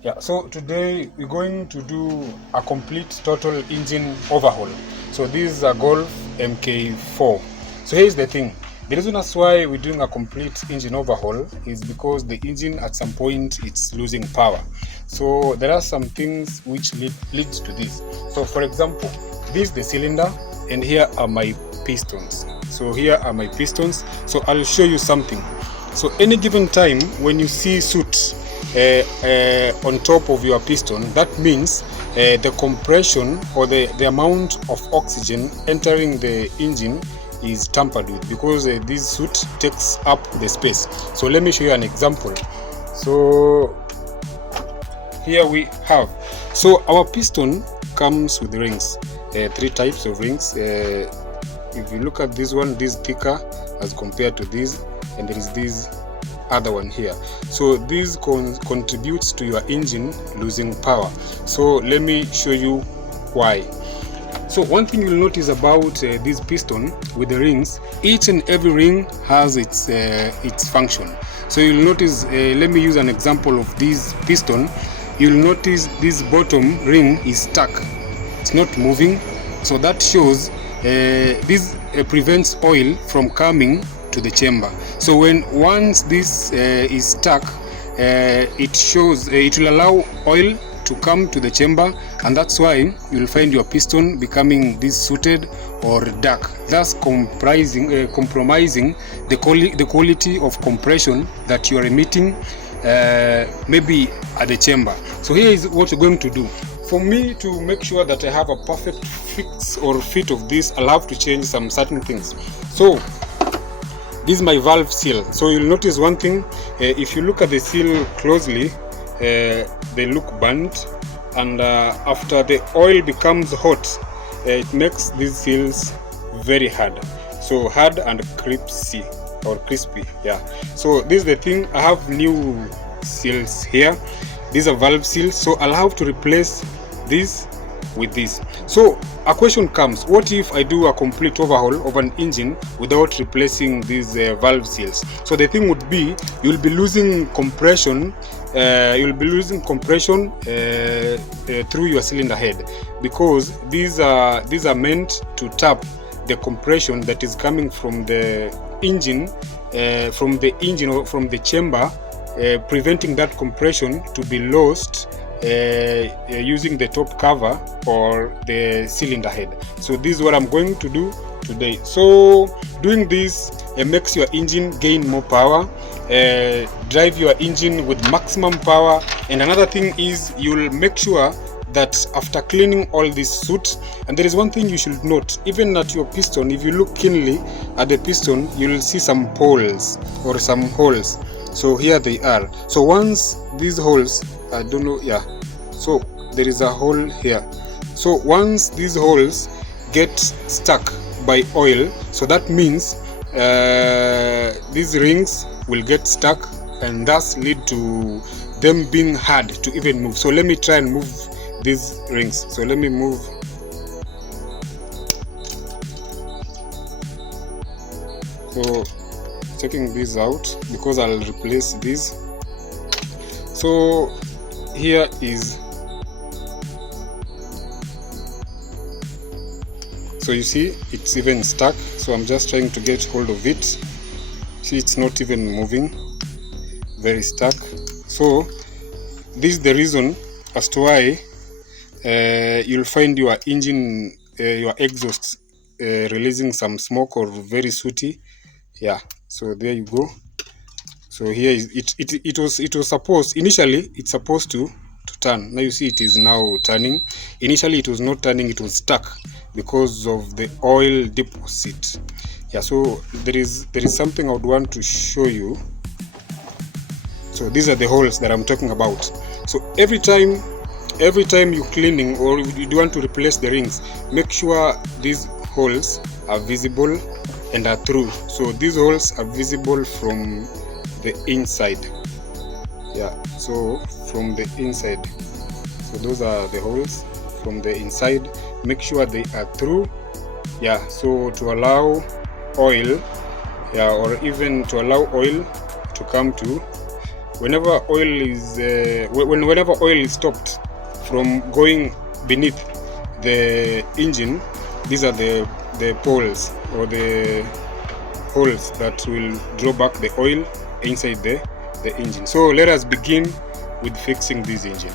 Yeah, so today we're going to do a complete total engine overhaul. So this is a Golf MK4. So here's the thing. The reason that's why we're doing a complete engine overhaul is because the engine at some point it's losing power. So there are some things which leads to this. So for example, this is the cylinder and here are my pistons. So here are my pistons. So I'll show you something. So any given time when you see soot on top of your piston, that means the compression or the amount of oxygen entering the engine is tampered with, because this soot takes up the space. So let me show you an example. So here we have, so our piston comes with rings, three types of rings. If you look at this one, this thicker as compared to this, and there is this other one here. So this contributes to your engine losing power. So let me show you why. So one thing you'll notice about this piston with the rings, each and every ring has its function. So you'll notice, let me use an example of this piston. You'll notice this bottom ring is stuck, it's not moving. So that shows this prevents oil from coming to the chamber. So once this is stuck, it shows it will allow oil to come to the chamber, and that's why you'll find your piston becoming this sooted or dark, thus compromising the quality of compression that you are emitting maybe at the chamber. So here is what you're going to do. For me to make sure that I have a perfect fix or fit of this, I'll have to change some certain things. So this is my valve seal. So you'll notice one thing, if you look at the seal closely, they look burnt, and after the oil becomes hot, it makes these seals very hard. So hard and crispy, yeah. So this is the thing, I have new seals here. These are valve seals, so I'll have to replace this with this. So a question comes, what if I do a complete overhaul of an engine without replacing these valve seals? So the thing would be, you'll be losing compression through your cylinder head, because these are meant to tap the compression that is coming from the engine or from the chamber, preventing that compression to be lost using the top cover or the cylinder head. So this is what I'm going to do today. So doing this makes your engine gain more power, drive your engine with maximum power. And another thing is, you'll make sure that after cleaning all this soot, and there is one thing you should note, even at your piston, if you look keenly at the piston, you'll see some holes or some holes. So here they are. So once these holes, I don't know, yeah, so there is a hole here. So once these holes get stuck by oil, so that means these rings will get stuck, and thus lead to them being hard to even move. So let me try and move these rings. So let me move. So taking this out, because I'll replace this. So here is, so you see it's even stuck. So I'm just trying to get hold of it. See, it's not even moving, very stuck. So this is the reason as to why you'll find your engine, your exhaust releasing some smoke or very sooty. Yeah, so there you go. So here is it was supposed, initially it's supposed to turn. Now you see it is now turning. Initially it was not turning, it was stuck because of the oil deposit. Yeah, so there is something I would want to show you. So these are the holes that I'm talking about. So every time you're cleaning or you want to replace the rings, make sure these holes are visible and are through. So these holes are visible from the inside. Yeah, so from the inside. So those are the holes from the inside. Make sure they are through. Yeah, so to allow oil, yeah, or even to allow oil to come to whenever oil is stopped from going beneath the engine, these are the poles or the holes that will draw back the oil inside the engine. So let us begin with fixing this engine.